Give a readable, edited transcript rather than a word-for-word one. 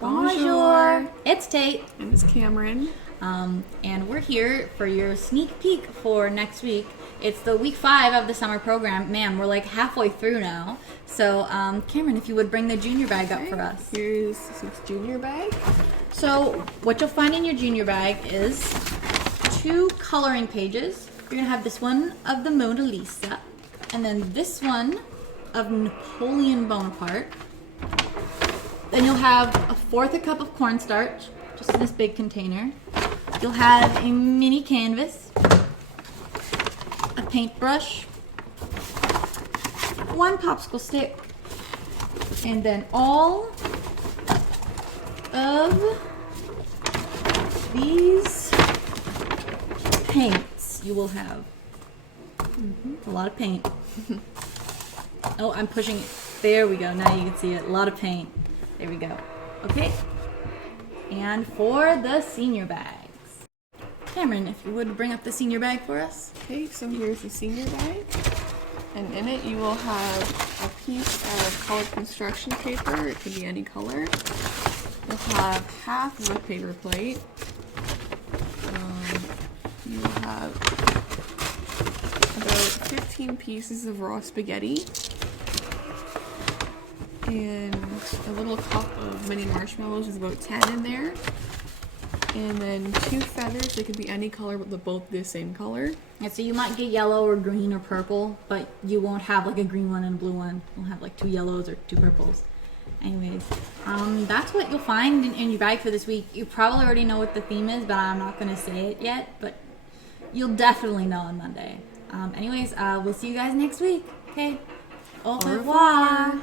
Bonjour. It's Tate. And it's Kameryn. And we're here for your sneak peek for next week. It's the week 5 of the summer program. Man, we're like halfway through now. So, Kameryn, if you would bring the junior bag up for us. Here's this junior bag. So, what you'll find in your junior bag is 2 coloring pages. You're going to have this one of the Mona Lisa, and then this one of Napoleon Bonaparte. Then you'll have 1/4 cup of cornstarch, just in this big container. You'll have a mini canvas, a paintbrush, 1 popsicle stick, and then all of these paints you will have. A lot of paint. Oh, I'm pushing it. There we go. Now you can see it. A lot of paint. There we go. Okay. And for the senior bags. Kameryn, if you would bring up the senior bag for us. Okay, so here's the senior bag. And in it you will have a piece of colored construction paper. It could be any color. You'll have half of a paper plate. You will have about 15 pieces of raw spaghetti. And a little cup of mini marshmallows. There's about 10 in there. And then 2 feathers. They could be any color, but they're both the same color. Yeah, so you might get yellow or green or purple, but you won't have like a green one and a blue one. You'll have like 2 yellows or 2 purples. Anyways, that's what you'll find in your bag for this week. You probably already know what the theme is, but I'm not going to say it yet. But you'll definitely know on Monday. Anyways, we'll see you guys next week. Okay. Au revoir.